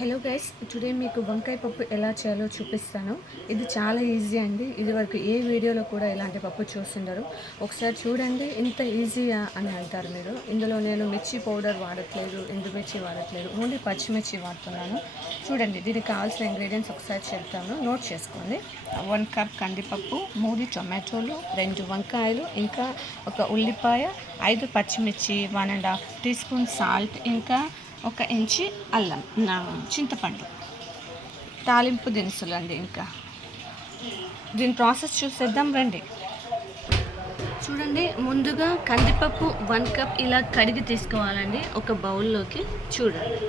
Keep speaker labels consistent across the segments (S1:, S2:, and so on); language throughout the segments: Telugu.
S1: హలో గైస్ టుడే మీకు వంకాయ పప్పు ఎలా చేయాలో చూపిస్తాను. ఇది చాలా ఈజీ అండి. ఇది వరకు ఏ వీడియోలో కూడా ఇలాంటి పప్పు చూస్తుండరు. ఒకసారి చూడండి ఇంత ఈజీయా అని అంటారు మీరు. ఇందులో నేను మిర్చి పౌడర్ వాడట్లేదు ఎండుమిర్చి వాడట్లేదు ఓన్లీ పచ్చిమిర్చి వాడుతున్నాను. చూడండి దీనికి కావాల్సిన ఇంగ్రీడియంట్స్ ఒకసారి చెప్తాను. నోట్ చేసుకోండి. వన్ కప్ కందిపప్పు మూడు టొమాటోలు రెండు వంకాయలు ఇంకా ఒక ఉల్లిపాయ ఐదు పచ్చిమిర్చి one and half teaspoon salt ఇంకా ఒక ఇంచి అల్లం చింతపండు. తాలింపు దినుసులు అండి ఇంకా. దీని ప్రాసెస్ చూసేద్దాం రండి. చూడండి ముందుగా కందిపప్పు వన్ కప్ ఇలా కడిగి తీసుకోవాలండి. ఒక బౌల్లోకి చూడండి.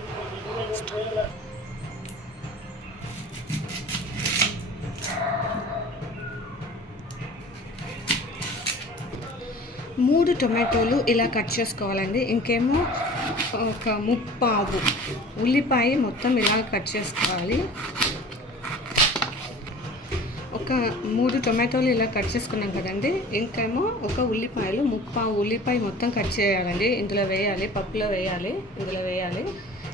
S1: మూడు టొమాటోలు ఇలా కట్ చేసుకోవాలండి. ఇంకేమో ఒక ముప్పావు ఉల్లిపాయ మొత్తం ఇలా కట్ చేసుకోవాలి. ఒక మూడు టొమాటోలు ఇలా కట్ చేసుకున్నాం కదండి. ఇంకేమో ఒక ఉల్లిపాయలు ముప్పావు ఉల్లిపాయ మొత్తం కట్ చేయాలండి. ఇందులో వేయాలి పప్పులో వేయాలి ఇందులో వేయాలి.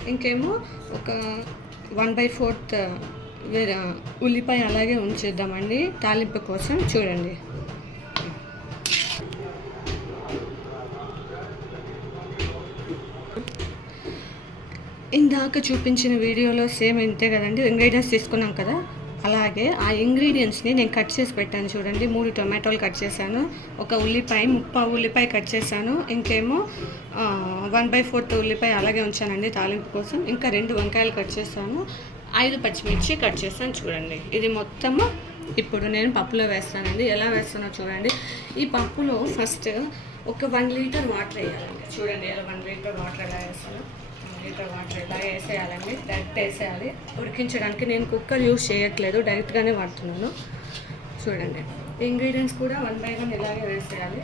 S1: ఇంకేమో ఒక వన్ బై ఫోర్త్ వేరే ఉల్లిపాయ అలాగే ఉంచేద్దామండి. తాలింపు కోసం చూడండి. ఇందాక చూపించిన వీడియోలో సేమ్ ఇంతే కదండి. ఇంగ్రీడియంట్స్ తీసుకున్నాం కదా. అలాగే ఆ ఇంగ్రీడియంట్స్ని నేను కట్ చేసి పెట్టాను చూడండి. మూడు టొమాటోలు కట్ చేశాను. ఒక ఉల్లిపాయ ముప్పై ఉల్లిపాయ కట్ చేశాను. ఇంకేమో వన్ బై ఫోర్త్ ఉల్లిపాయ అలాగే ఉంచానండి తాలింపు కోసం. ఇంకా రెండు వంకాయలు కట్ చేశాను. ఐదు పచ్చిమిర్చి కట్ చేస్తాను చూడండి. ఇది మొత్తము ఇప్పుడు నేను పప్పులో వేస్తానండి. ఎలా వేస్తానో చూడండి. ఈ పప్పులో ఫస్ట్ ఒక వన్ లీటర్ వాటర్ వేయాలండి. చూడండి ఎలా వన్ లీటర్ వాటర్ ఎలా వేస్తాను. మిగతా వాటర్ ఇలా వేసేయాలండి డైరెక్ట్ వేసేయాలి. ఉడికించడానికి నేను కుక్కర్ యూజ్ చేయట్లేదు డైరెక్ట్గానే వాడుతున్నాను. చూడండి ఇంగ్రీడియంట్స్ కూడా వన్ బై వన్ ఇలాగే వేసేయాలి.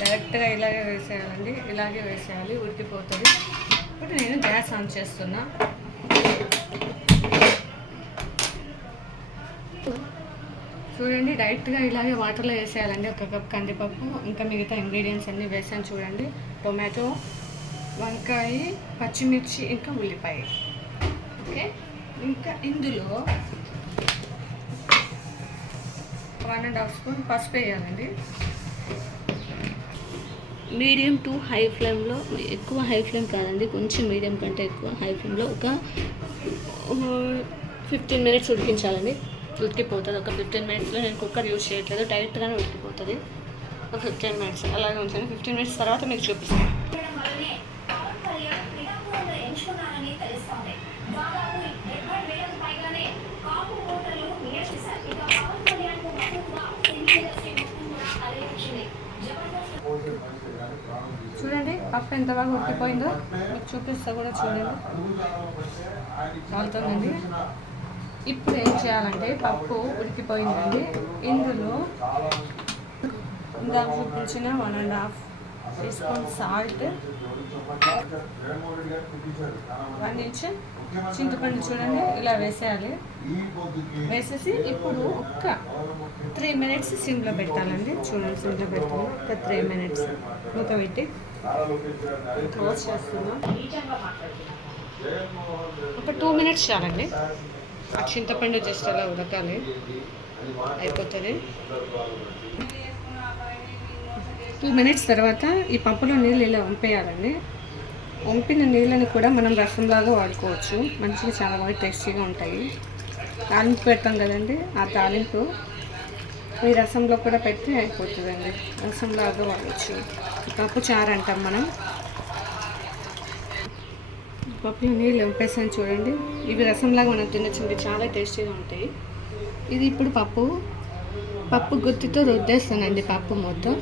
S1: డైరెక్ట్గా ఇలాగే వేసేయాలండి ఇలాగే వేసేయాలి ఉడికిపోతుంది. ఇప్పుడు నేను గ్యాస్ ఆన్ చేస్తున్నా. చూడండి డైరెక్ట్గా ఇలాగే వాటర్లో వేసేయాలండి. ఒక కప్ కందిపప్పు ఇంకా మిగతా ఇంగ్రీడియంట్స్ అన్నీ వేసాను చూడండి. టొమాటో వంకాయ పచ్చిమిర్చి ఇంకా ఉల్లిపాయ. ఓకే? ఇంకా ఇందులో వన్ అండ్ హాఫ్ స్పూన్ పసుపు వేయాలండి. మీడియం టు హై ఫ్లేమ్లో ఎక్కువ హై ఫ్లేమ్ కాదండి కొంచెం మీడియం కంటే ఎక్కువ హై ఫ్లేమ్లో ఒక ఫిఫ్టీన్ మినిట్స్ ఉడికించాలండి. ఉడికిపోతుంది. ఒక ఫిఫ్టీన్ మినిట్స్లో నేను కుక్కర్ యూజ్ చేయట్లేదు. డైరెక్ట్గానే ఉడికిపోతుంది. ఒక ఫిఫ్టీన్ మినిట్స్ అలాగే ఉంచాను ఫిఫ్టీన్ మినిట్స్ తర్వాత మీకు చూపిస్తాను. చూడండి పప్పు ఎంత బాగా ఉడికిపోయిందో. మీకు చూపిస్తా కూడా చూడండి. కాలుతుందండి ఇప్పుడు ఏం చేయాలంటే పప్పు ఉడికిపోయిందండి. ఇందులో ఇందాక చూపించిన one and half teaspoon salt one inch చింతపండు చూడండి ఇలా వేసేయాలి. వేసేసి ఇప్పుడు ఒక్క త్రీ మినిట్స్ సిమ్లో పెట్టాలండి. చూడండి సిమ్లో పెడతాను ఒక త్రీ మినిట్స్ మూత పెట్టి క్లోజ్ చేస్తున్నాం. ఒక టూ మినిట్స్ చాలండి. ఆ చింతపండు జస్ట్ అలా ఉడకాలి. అయిపోతుంది టూ మినిట్స్ తర్వాత ఈ పప్పులో నీళ్ళు ఇలా వంపేయాలండి. వంపిన నీళ్ళని కూడా మనం రసంలాగా వాడుకోవచ్చు. మంచిగా చాలా బాగా టేస్టీగా ఉంటాయి. తాలింపు పెడతాం కదండి ఆ తాలింపు ఈ రసంలో కూడా పెడితే అయిపోతుందండి. రసంలాగా వాడచ్చు. పప్పు చారు అంటాం మనం. పప్పులు నీళ్ళు ఎంపేసాను చూడండి. ఇవి రసంలాగా మనం తినచ్చు చాలా టేస్టీగా ఉంటాయి. ఇది ఇప్పుడు పప్పు. పప్పు గుత్తితో రుద్దేస్తానండి పప్పు మొత్తం.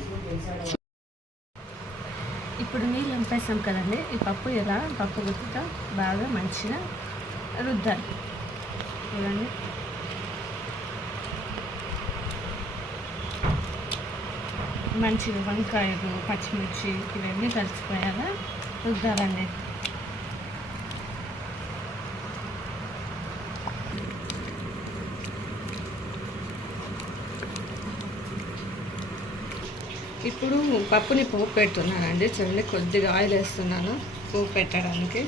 S1: ఇప్పుడు నీళ్ళు వంపేసాం కదండి. ఈ పప్పు ఇలా పప్పు గుత్తితో బాగా మంచిగా రుద్దాలి. చూడండి. మంచిగా వంకాయలు పచ్చిమిర్చి ఇవన్నీ కలిసిపోయాలా రుద్దాలండి. ఇప్పుడు పప్పుని పోపు పెడుతున్నానండి. చూడండి కొద్దిగా ఆయిల్ వేస్తున్నాను పోపు పెట్టడానికి.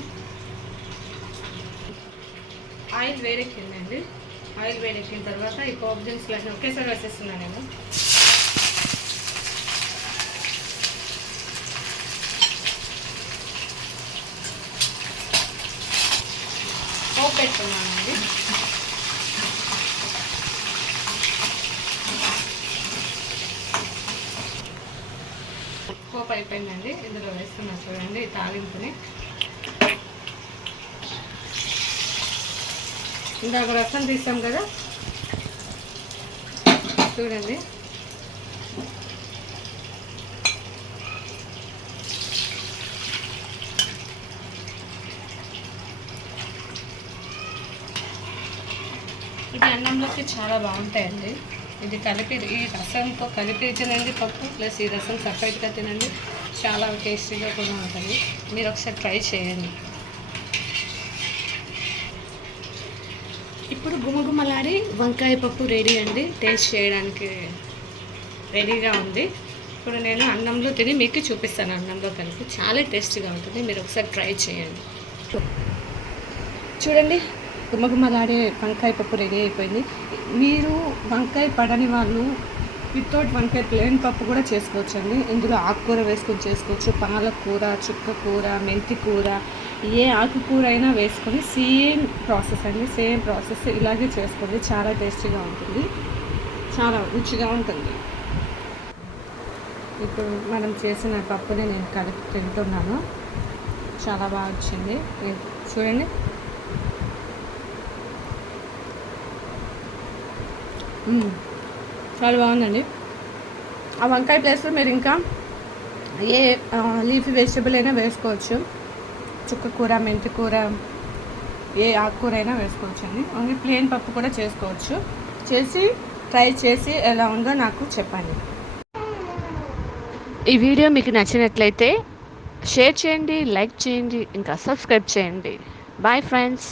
S1: ఆయిల్ వేడెక్కిందండి. ఆయిల్ వేడెక్కిన తర్వాత ఈ పోపు దినుసులన్నీ ఒకేసారి వేసేస్తున్నాను నేను. పోపు పెట్టుకున్నానండి అయిపోయిందండి. ఇందులో వేస్తున్నా చూడండి తాలింపుని. ఇందాక రసం తీసాం కదా? చూడండి. ఇది అన్నంలోకి చాలా బాగుంటాయండి. ఇది కలిపి ఈ రసంతో కలిపి తినండి పప్పు ప్లస్ ఈ రసం సపరేట్గా తినండి. చాలా టేస్టీగా కూడా ఉంటుంది. మీరు ఒకసారి ట్రై చేయండి. ఇప్పుడు గుమగుమలాడి వంకాయ పప్పు రెడీ అండి. టేస్ట్ చేయడానికి రెడీగా ఉంది. ఇప్పుడు నేను అన్నంలో తిని మీకు చూపిస్తాను. అన్నంలో కలిపి చాలా టేస్టీగా ఉంటుంది. మీరు ఒకసారి ట్రై చేయండి. చూడండి గుమగుమలాడే వంకాయ పప్పు రెడీ అయిపోయింది. మీరు వంకాయ పడని వాళ్ళు వితౌట్ వంకాయ ప్లేన్ పప్పు కూడా చేసుకోవచ్చండి. ఇందులో ఆకుకూర వేసుకొని చేసుకోవచ్చు. పాలకూర చుక్క కూర మెంతి కూర ఏ ఆకుకూర అయినా వేసుకొని సేమ్ ప్రాసెస్ అండి. సేమ్ ప్రాసెస్ ఇలాగే చేసుకోండి. చాలా టేస్టీగా ఉంటుంది. చాలా రుచిగా ఉంటుంది. ఇప్పుడు మనం చేసిన పప్పుని నేను కలిపి తింటున్నాను. చాలా బాగా వచ్చింది. చూడండి. Mm. చాలా బాగుందండి. ఆ వంకాయ ప్లేస్లో మీరు ఇంకా ఏ లీఫీ వెజిటబుల్ అయినా వేసుకోవచ్చు. చుక్క కూర మెంతి కూర ఏ ఆకుకూర అయినా వేసుకోవచ్చు అండి ఓన్లీ ప్లేన్ పప్పు కూడా చేసుకోవచ్చు. చేసి ట్రై చేసి ఎలా ఉందో నాకు చెప్పండి. ఈ వీడియో మీకు నచ్చినట్లయితే షేర్ చేయండి లైక్ చేయండి ఇంకా సబ్స్క్రైబ్ చేయండి. Bye friends